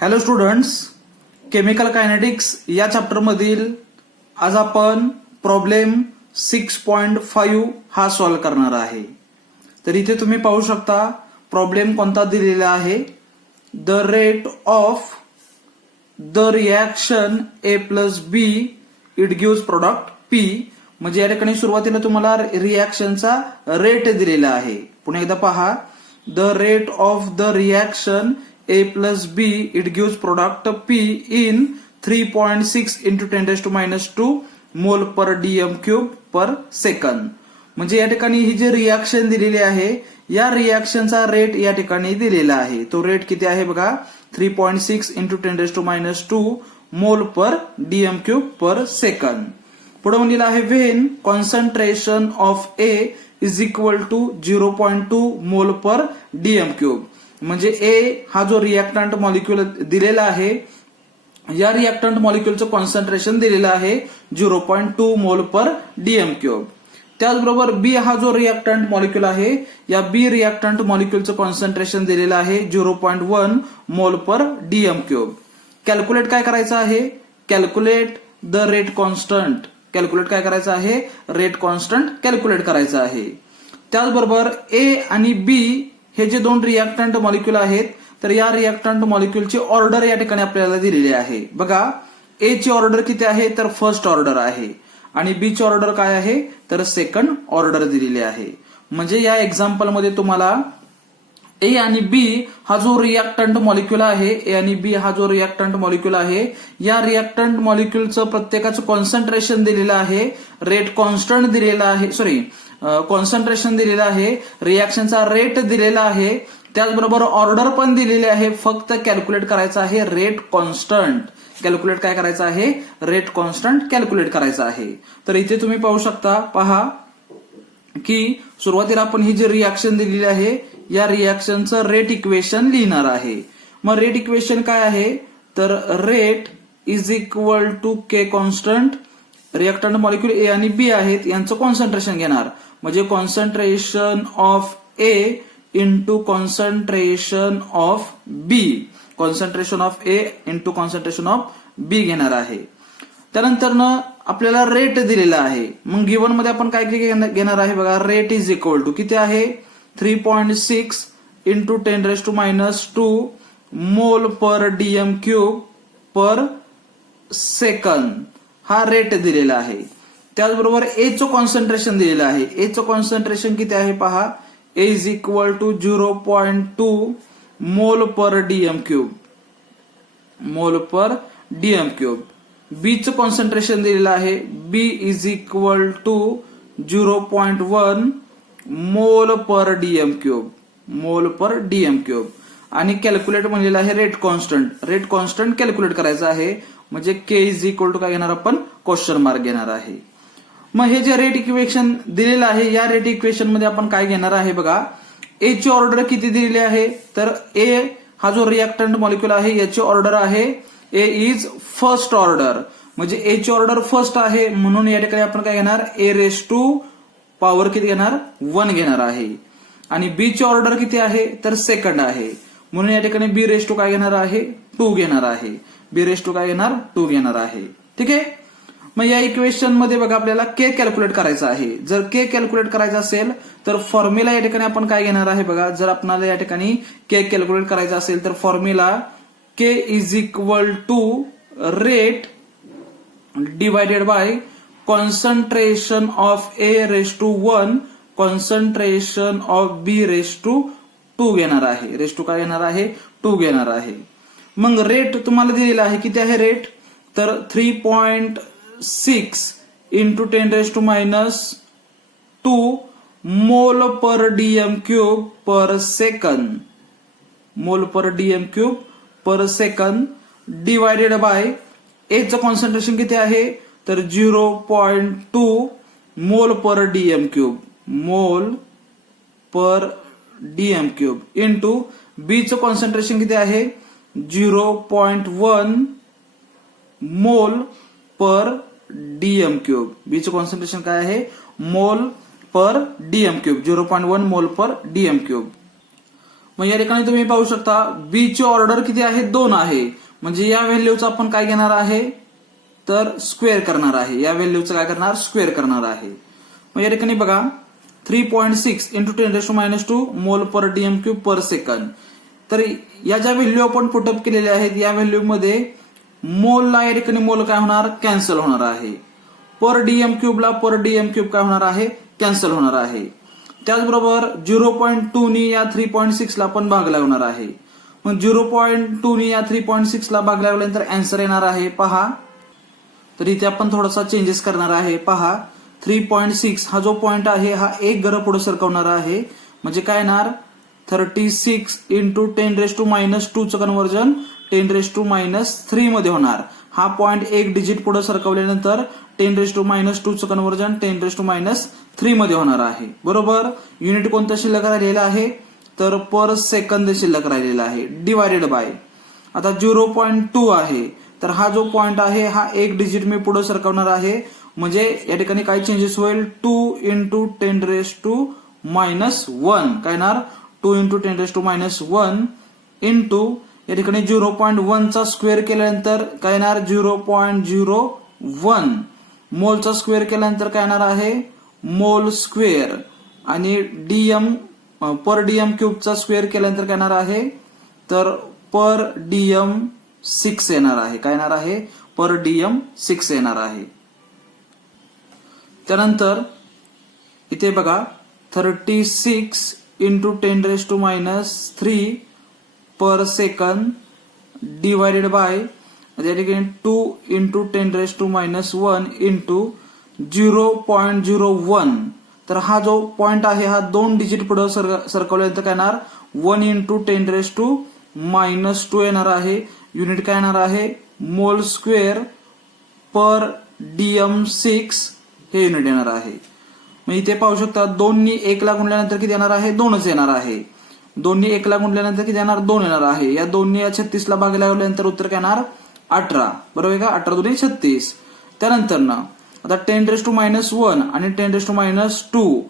Hello students, chemical kinetics या chapter मधील आज आपण प्रॉब्लेम 6.5 हा सॉल्व्ह करणार आहे. तर इथे तुम्ही पाहू शकता प्रॉब्लेम कोणता दिलेला आहे. The rate of the reaction A plus B it gives product P. म्हणजे या ठिकाणी सुरुवातीला तुम्हाला रिॲक्शनचा रेट दिलेला आहे. पुन्हा एकदा पहा, the rate of the reaction A plus B it gives product P in 3.6 into 10⁻⁻² mole per dm cube per second. म्हणजे या ठिकाणी ही जी रिॲक्शन दिलेली आहे या रिॲक्शनचा रेट या ठिकाणी दिलेला आहे. तो रेट किती आहे बघा, 3.6 into 10⁻⁻² mole per dm cube per second. पुढे म्हणलेलं आहे when concentration of A is equal to 0.2 mole per dm cube. म्हणजे ए हा जो रिॲक्टंट मॉलिक्यूल दिलेला आहे या रिॲक्टंट मॉलिक्यूलचं कॉन्सन्ट्रेशन दिलेलं आहे 0.2 मोल पर डीएम क्यूब. त्याचबरोबर बी हा जो रिॲक्टंट मॉलिक्यूल आहे या बी रिॲक्टंट मॉलिक्यूलचं कॉन्सन्ट्रेशन दिलेलं आहे 0.1 मोल पर डीएम क्यूब. कॅल्क्युलेट काय करायचं आहे, calculate the rate constant. Calculate काय करायचं आहे, रेट कॉन्स्टंट कॅल्क्युलेट करायचं आहे. त्याचबरोबर ए आणि बी हे जे दोन रिॲक्टंट मॉलिक्यूल आहेत तर या रिॲक्टंट मॉलिक्यूलची ऑर्डर या ठिकाणी आपल्याला दिलेली आहे. बघा, ए ची ऑर्डर किती आहे तर फर्स्ट ऑर्डर आहे आणि बी ची ऑर्डर काय आहे तर सेकंड ऑर्डर दिलेली आहे. म्हणजे या एक्झाम्पल मध्ये तुम्हाला ए आणि बी हा जो रिॲक्टंट मॉलिक्यूल आहे, ए आणि बी हा जो रिॲक्टंट मॉलिक्यूल आहे या रिॲक्टंट मॉलिक्यूलचं प्रत्येकाचं कॉन्सन्ट्रेशन दिलेलं आहे, रेट कॉन्स्टंट दिलेला आहे, कॉन्सन्ट्रेशन दिलेलं आहे, रिॲक्शनचा रेट दिलेला आहे, त्याचबरोबर ऑर्डर पण दिलेली आहे. फक्त कॅल्क्युलेट करायचं आहे रेट कॉन्स्टंट. कॅल्क्युलेट काय करायचं आहे, रेट कॉन्स्टंट कॅल्क्युलेट करायचं आहे. तर इथे तुम्ही पाहू शकता, पहा की सुरुवातीला आपण ही जी रिॲक्शन दिलेली आहे या रिॲक्शनचं रेट इक्वेशन लिहिणार आहे. मग रेट इक्वेशन काय आहे तर rate is equal to K constant. Reactant molecule A आणि बी आहेत यांचं कॉन्सन्ट्रेशन घेणार. म्हणजे concentration of A into concentration of B. Concentration of A into concentration of B घेणार आहे. त्यानंतर आपल्याला रेट दिलेला आहे. मग गिवन मध्ये आपण काय घेणार आहे बघा, रेट इज इक्वल टू किती आहे 3.6 into 10⁻⁻² mole per DM cube per second हा रेट दिलेला आहे. त्याचबरोबर ए चं कॉन्सन्ट्रेशन दिलेलं आहे. ए चं कॉन्सन्ट्रेशन किती आहे पहा, ए is equal to 0.2 mole per DM cube. मोल पर डीएम क्यूब. बी चं कॉन्सन्ट्रेशन दिलेलं आहे, बी इज इक्वल टू 0.1 मोल पर डीएम क्यूब. मोल पर डीएम क्यूब. आणि कॅल्क्युलेट म्हणलेलं आहे rate constant. Rate constant calculate करायचं आहे. म्हणजे के इज इक्वल टू काय घेणार आपण, क्वेश्चन मार्क घेणार आहे. मग हे जे रेट इक्वेशन दिलेलं आहे या रेट इक्वेशन मध्ये आपण काय घेणार आहे बघा, ए ची ऑर्डर किती दिलेली आहे तर ए हा जो रिॲक्टंट मॉलिक्यूल आहे याची ऑर्डर आहे ए इज फर्स्ट ऑर्डर. म्हणजे ए ची ऑर्डर फर्स्ट आहे म्हणून या ठिकाणी आपण काय घेणार, ए रेस टू पॉवर किती घेणार 1 घेणार आहे. आणि बी ची ऑर्डर किती आहे तर सेकंड आहे म्हणून या ठिकाणी बी रेस टू काय घेणार आहे 2 घेणार आहे. बी रेस टू काय घेणार 2 घेणार आहे. ठीक आहे. मग या इक्वेशन मध्ये बघा आपल्याला के कॅल्क्युलेट करायचं आहे. जर के कॅल्क्युलेट करायचं असेल तर फॉर्म्युला या ठिकाणी आपण काय घेणार आहे बघा, जर आपल्याला या ठिकाणी के कॅल्क्युलेट करायचं असेल तर formula K is equal to rate divided by concentration of A raise to 1 concentration of B raise to 2 घेणार आहे. रेस टू काय घेणार आहे 2 घेणार आहे. मग रेट तुम्हाला दिलेला आहे, किती आहे रेट तर 3.6 into 10⁻⁻² mole per DM cube per second. Mole per DM cube per second divided by A चं कॉन्सन्ट्रेशन किती आहे तर 0.2 मोल पर डीएम क्यूब. मोल पर डीएम क्यूब इंटू बी चं कॉन्सन्ट्रेशन किती आहे 0.1 मोल पर डीएम क्यूब. बी चं कॉन्सन्ट्रेशन काय आहे मोल पर डीएम क्यूब. 0.1 मोल पर डीएम क्यूब. मग या ठिकाणी तुम्ही पाहू शकता बी ची ऑर्डर किती आहे 2 आहे, म्हणजे या व्हॅल्यूचं आपण काय घेणार आहे तर स्क्वेअर करणार आहे, या व्हॅल्यूचं काय करणार स्क्वेअर करणार आहे. मग या ठिकाणी बघा 3.6 इंटू 10⁻² मोल per DM cube per second. तर या ज्या व्हॅल्यू आपण पुटअप केलेल्या आहेत या व्हॅल्यू मध्ये मोलला या ठिकाणी मोल काय होणार कॅन्सल होणार आहे, पर डीएम क्यूबला पर डीएम क्यूब काय होणार आहे कॅन्सल होणार आहे. त्याचबरोबर 0.2 नी या 3.6 ला पण भाग लावणार आहे. मग 0.2 नी या 3.6 ला भाग लावल्यानंतर अँसर येणार आहे पहा. तर इथे आपण थोडासा चेंजेस करणार आहे पहा. 3.6 हा जो पॉइंट आहे हा एक घरं पुढे सरकवणार आहे, म्हणजे काय येणार 36 इंटू 10⁻² चं कन्व्हर्जन 10⁻³ मध्ये होणार. हा पॉइंट एक डिजिट पुढे सरकवल्यानंतर 10⁻² चं कन्व्हर्जन 10⁻³ मध्ये होणार आहे. बरोबर. युनिट कोणतं शिल्लक राहिलेलं आहे तर पर सेकंद शिल्लक राहिलेला आहे डिवायडेड बाय. आता 0.2 आहे तर हा जो पॉइंट आहे हा एक डिजिट मी पुढे सरकवणार आहे, म्हणजे या ठिकाणी काय चेंजेस होईल 2 इंटू 10⁻⁻1 काय येणार 2 इंटू 10⁻⁻1 इंटू या ठिकाणी 0.1 चा स्क्वेअर केल्यानंतर काय येणार 0.01 मोलचा स्क्वेअर केल्यानंतर काय येणार आहे मोल स्क्वेअर आणि डीएम पर डीएम क्यूबचा स्क्वेअर केल्यानंतर काय येणार आहे तर पर डीएम 6 येणार आहे. काय येणार आहे पर डीएम 6 येणार आहे. त्यानंतर इथे बघा 36 इंटू 10⁻³ पर सेकंद डिवायडेड बाय या ठिकाणी 2 इंटू 10⁻1 इंटू 0.01. तर हा जो पॉइंट आहे हा 2 डिजिट पुढे सरकवल्यानंतर काय येणार 1 इंटू 10⁻² येणार आहे. युनिट काय येणार आहे मोल स्क्वेअर पर डीएम 6 हे युनिट येणार आहे. मग इथे पाहू शकता 2 नी 1 ला गुणल्यानंतर किती येणार आहे 2च येणार आहे. 2 नी 1 ला गुणल्यानंतर किती येणार 2 येणार आहे. या 2 नी 36 ला भाग लावल्यानंतर उत्तर काय येणार 18. बरोबर का 18 दुनी 36. त्यानंतर ना आता 10⁻1 आणि 10⁻².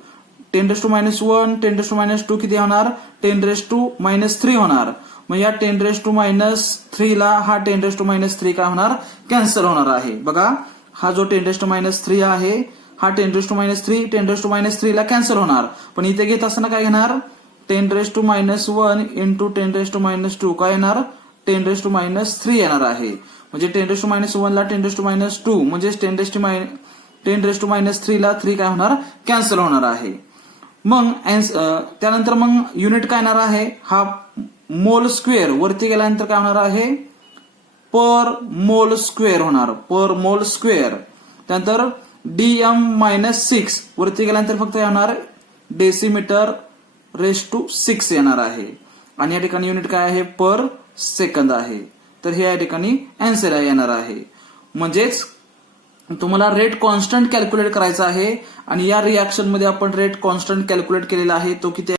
10⁻1 10⁻² किती होणार 10⁻³ होणार. मग या 10⁻³ ला हा 10⁻³ काय होणार कॅन्सल होणार आहे. बघा हा जो 10⁻³ आहे हा 10⁻³ 10⁻³ ला कॅन्सल होणार, पण इथे घेत असताना काय घेणार 10⁻1 इंटू 10⁻² काय येणार 10⁻³ येणार आहे. म्हणजे 10⁻1 ला 10⁻² म्हणजे 10⁻³ ला 3 काय होणार कॅन्सल होणार आहे. मग त्यानंतर मग युनिट काय येणार आहे हा मोल स्क्वेअर वरती गेल्यानंतर काय होणार आहे पर मोल स्क्वेअर होणार पर मोल स्क्वेअर. त्यानंतर DM-6 वरती गेल्यानंतर फक्त येणार डेसिमीटर⁻⁶ येणार आहे आणि या ठिकाणी युनिट काय आहे पर सेकंद आहे. तर हे या ठिकाणी आन्सर येणार आहे. म्हणजेच तुम्हाला रेट कॉन्स्टंट कॅल्क्युलेट करायचा आहे आणि या रिॲक्शन मध्ये आपण रेट कॉन्स्टंट कॅल्क्युलेट केलेला आहे तो किती